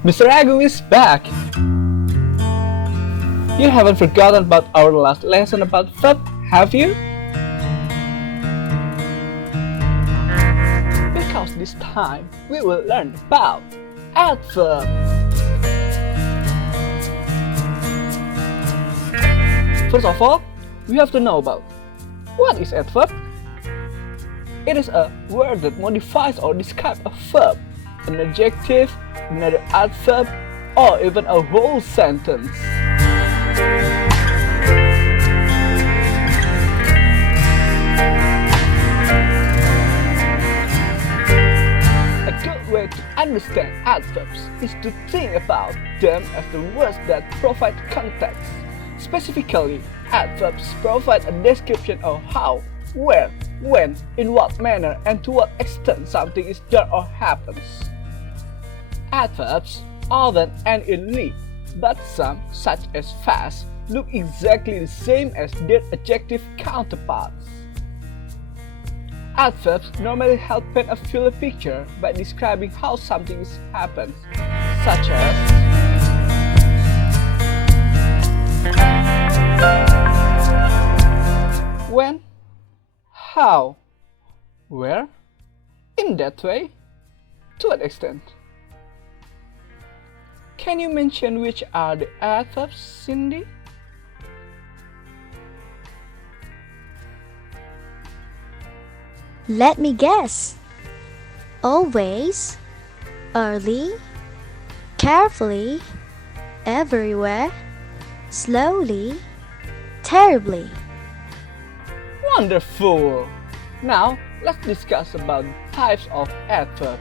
Mr. Agung is back! You haven't forgotten about our last lesson about verb, have you? Because this time we will learn about adverb. First of all, we have to know about what is adverb. It is a word that modifies or describes a verb, an adjective, another adverb, or even a whole sentence. A good way to understand adverbs is to think about them as the words that provide context. Specifically, adverbs provide a description of how, where, when, in what manner, and to what extent something is done or happens. Adverbs often end in "ly," but some, such as fast, look exactly the same as their adjective counterparts. Adverbs normally help paint a fuller picture by describing how something happens, such as when, how, where, in that way, to what extent. Can you mention which are the adverbs, Cindy? Let me guess. Always, early, carefully, everywhere, slowly, terribly. Wonderful! Now, let's discuss about types of adverb.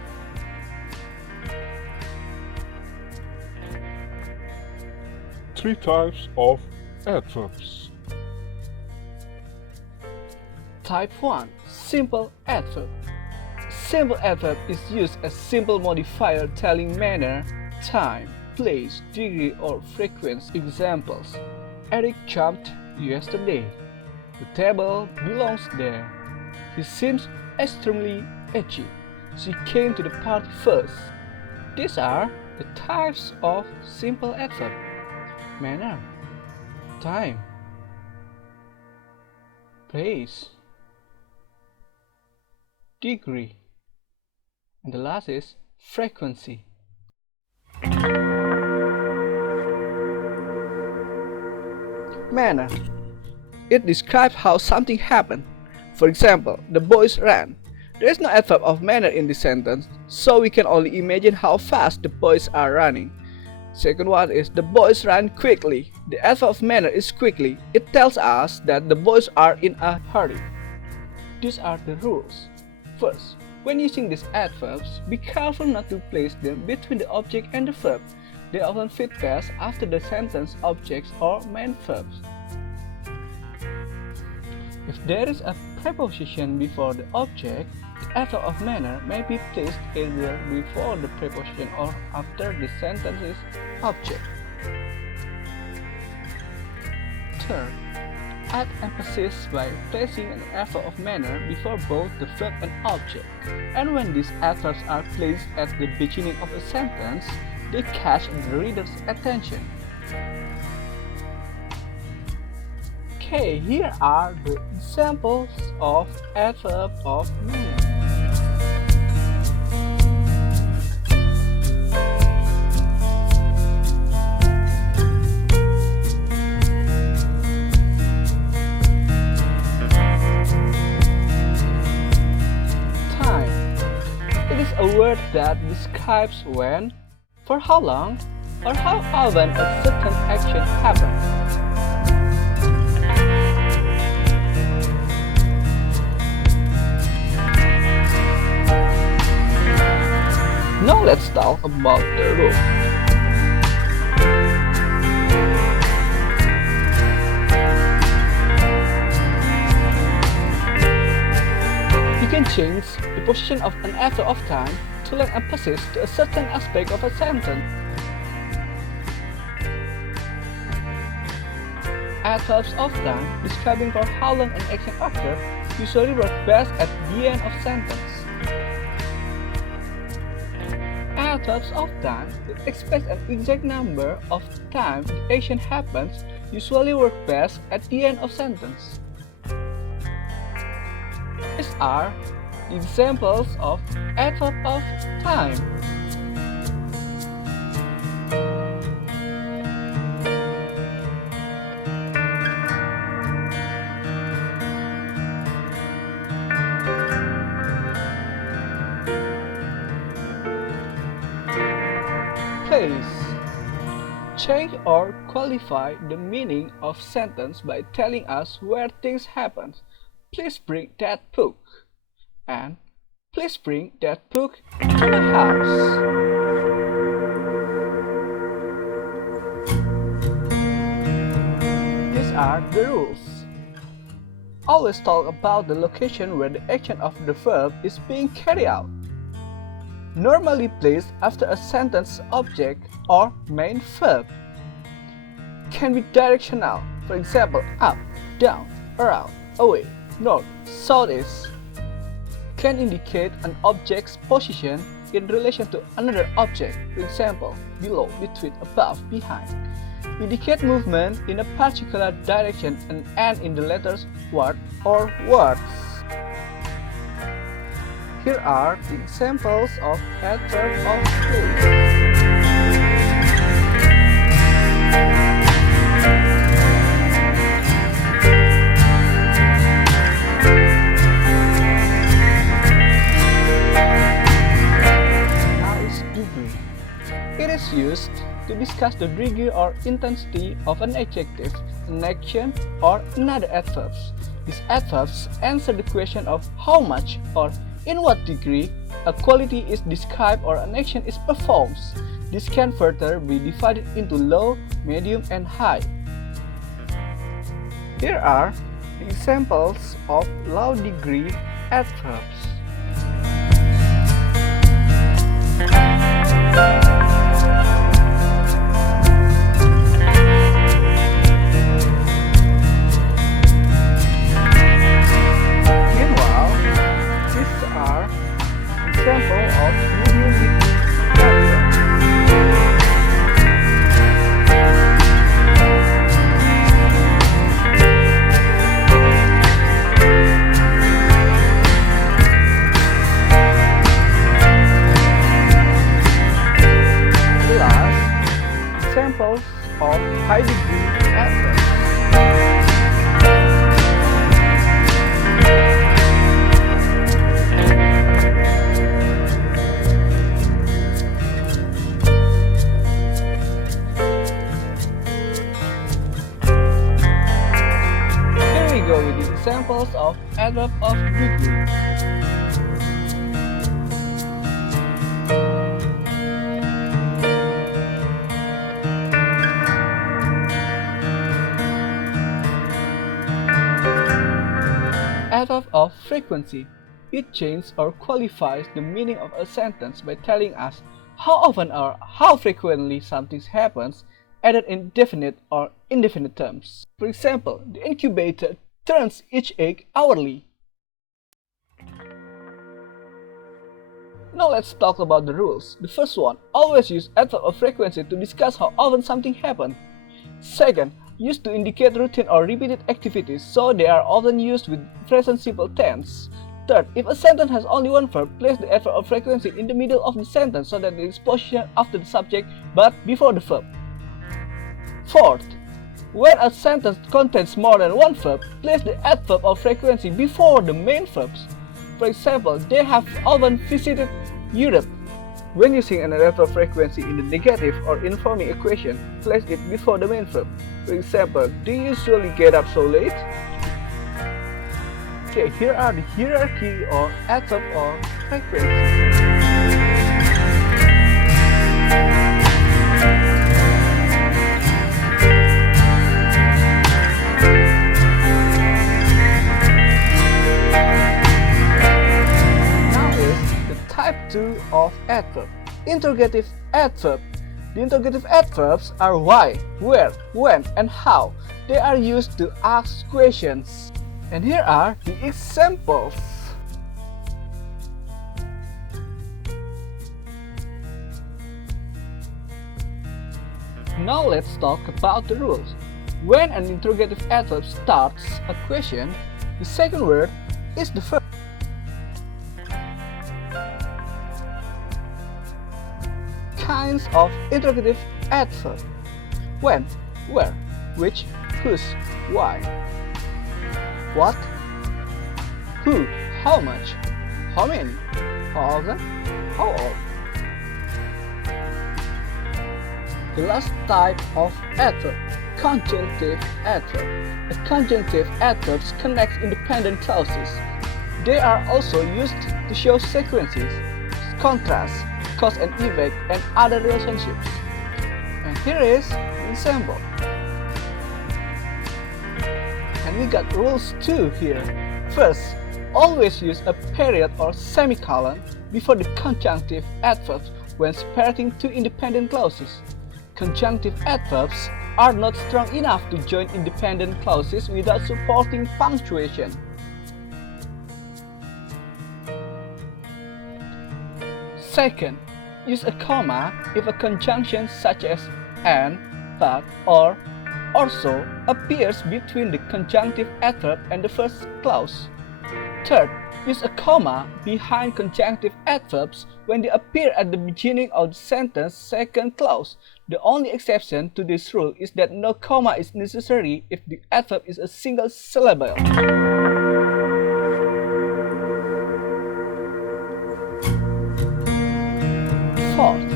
Three types of adverbs. Type 1. Simple adverb. Simple adverb is used as simple modifier telling manner, time, place, degree, or frequency. Examples: Eric jumped yesterday. The table belongs there. He seems extremely edgy. She came to the party first. These are the types of simple adverb: manner, time, place, degree, and the last is frequency. Manner. It describes how something happened. For example, the boys ran. There is no adverb of manner in this sentence, so we can only imagine how fast the boys are running. Second one is the boys ran quickly. The adverb of manner is quickly. It tells us that the boys are in a hurry. These are the rules. First, when using these adverbs, be careful not to place them between the object and the verb. They often fit best after the sentence objects or main verbs. If there is a preposition before the object, the adverb of manner may be placed either before the preposition or after the sentence's object. Third, add emphasis by placing an adverb of manner before both the verb and object. And when these adverbs are placed at the beginning of a sentence, they catch the reader's attention. Okay, here are the examples of adverb of manner. Time. It is a word that describes when, for how long, or how often a certain action happens. Now let's talk about the rule. You can change the position of an adverb of time to lend emphasis to a certain aspect of a sentence. Adverbs of time, describing for how long an action occurred, usually work best at the end of sentence. adverbs of time that express an exact number of times the action happens usually work best at the end of sentence. These are the examples of adverb of time. Place. Change or qualify the meaning of sentence by telling us where things happen. Please bring that book. And please bring that book to my house. These are the rules. Always talk about the location where the action of the verb is being carried out. Normally placed after a sentence object or main verb. Can be directional, for example, up, down, around, away, north, southeast. Can indicate an object's position in relation to another object, for example, below, between, above, behind. Indicate movement in a particular direction and end in the letters word or words. Here are the examples of adverb of place. Now is degree. It is used to discuss the degree or intensity of an adjective, an action, or another adverbs. These adverbs answer the question of how much or in what degree a quality is described or an action is performed. This can further be divided into low, medium, and high. Here are the examples of low degree adverbs. Examples of high degree adverbs. Here we go with the examples of adverb of degree. Adverb of frequency. It changes or qualifies the meaning of a sentence by telling us how often or how frequently something happens, either in definite or indefinite terms. For example, the incubator turns each egg hourly. Now let's talk about the rules. The first one, always use adverb of frequency to discuss how often something happens. Second, used to indicate routine or repeated activities, so they are often used with present simple tense. Third, if a sentence has only one verb, place the adverb of frequency in the middle of the sentence so that it is positioned after the subject but before the verb. Fourth, when a sentence contains more than one verb, place the adverb of frequency before the main verbs. For example, they have often visited Europe. When using an adverb of frequency in the negative or informing equation, place it before the main verb. For example, do you usually get up so late? Okay, here are the hierarchy or adverb of frequency. Type 2 of adverb. Interrogative adverb. The interrogative adverbs are why, where, when, and how. They are used to ask questions. And here are the examples. Now let's talk about the rules. When an interrogative adverb starts a question, the second word is the first. Kinds of interrogative adverb: when, where, which, whose, why. What, who, how much, how many, how often, how old. The last type of adverb, conjunctive adverb. The conjunctive adverbs connect independent clauses. They are also used to show sequences, contrasts, cause and effect, and other relationships. And here is an example. And we got rules too here. First, always use a period or semicolon before the conjunctive adverbs when separating two independent clauses. Conjunctive adverbs are not strong enough to join independent clauses without supporting punctuation. Second, use a comma if a conjunction such as and, but, or, also appears between the conjunctive adverb and the first clause. Third, use a comma behind conjunctive adverbs when they appear at the beginning of the sentence second clause. The only exception to this rule is that no comma is necessary if the adverb is a single syllable. Fourth,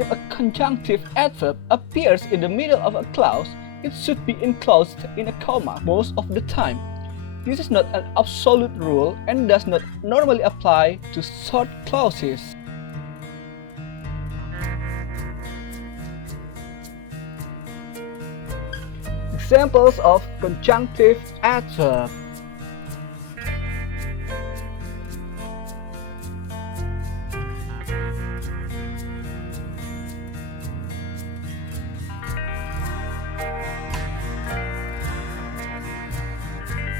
if a conjunctive adverb appears in the middle of a clause, it should be enclosed in a comma most of the time. This is not an absolute rule and does not normally apply to short clauses. Examples of conjunctive adverb.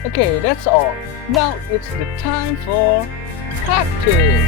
Okay, that's all. Now it's the time for practice.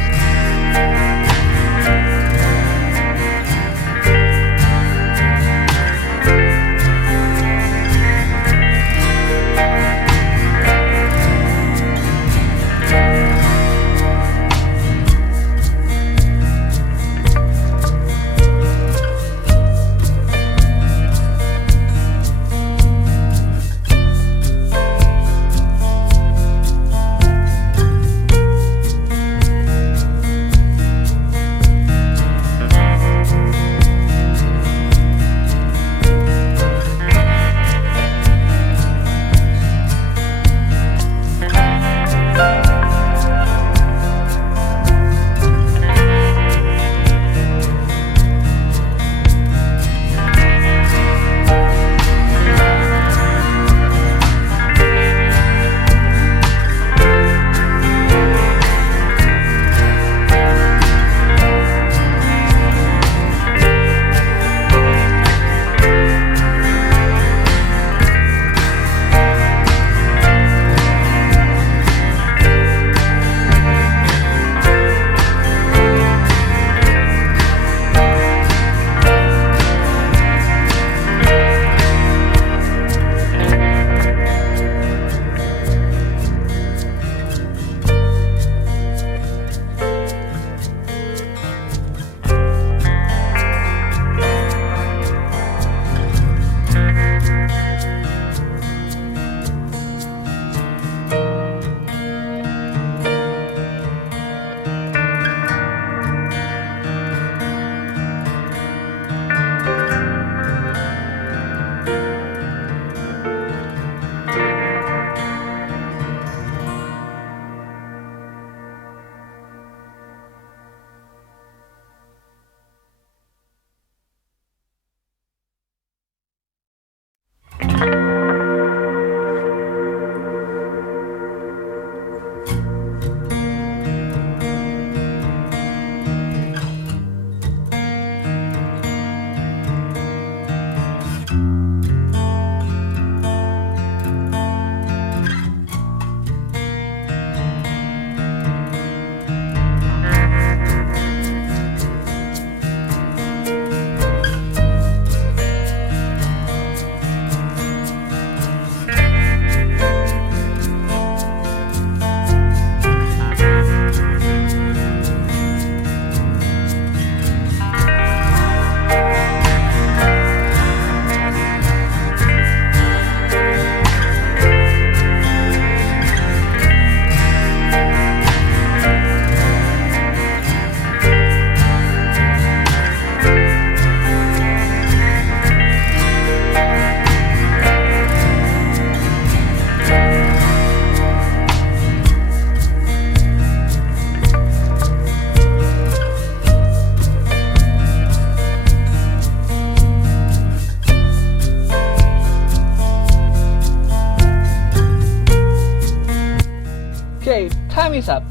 Time is up.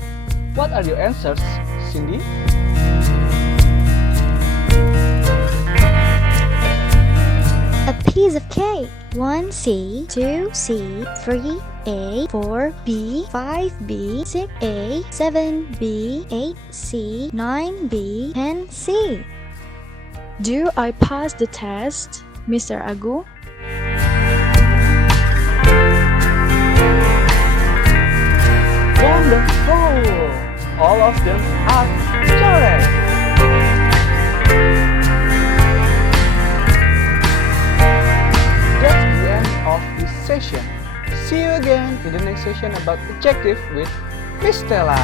What are your answers, Cindy? A piece of cake. 1C, 2C, 3A, 4B, 5B, 6A, 7B, 8C, 9B, 10C. Do I pass the test, Mr. Agu? Wonderful! All of them are correct! That's the end of this session. See you again in the next session about adjective with Miss Stella.